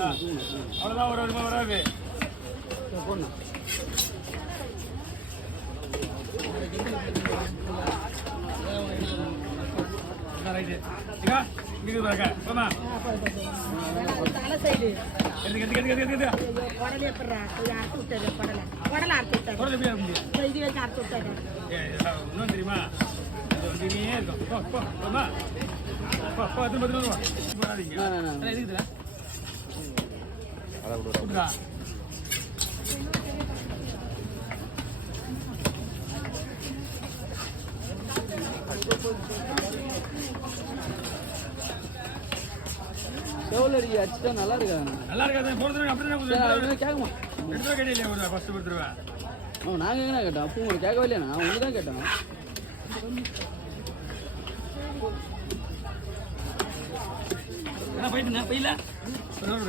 அவ்வளோதான் ஒரு வருமா வராது போடணும். ரைட்டு இங்கே பாருங்க போமா தலை சைடு எது உடனே எப்படா அறுத்து விட்டாரு உடலை அறுத்து விட்டாரு குரல் எப்படி இருக்கும் இது வச்சு அறுத்து விட்டாரு இன்னும் தெரியுமா வந்துனே இருக்கும் போமா திரும்ப போடாதீங்க இருக்குதுல செவலடி அடிச்சுட்டா நல்லா இருக்காது. நல்லா இருக்காது போடுறது அப்படியே கேட்குமா? எடுத்து கேட்டீங்களா ஒரு ஃபர்ஸ்ட் கொடுத்துருவேன். நாங்கள் எங்கே கேட்டோம்? அப்போ உங்களுக்கு கேட்கவே இல்லையா? நான் ஒன்று தான் கேட்டோம். போயிட்டு போயில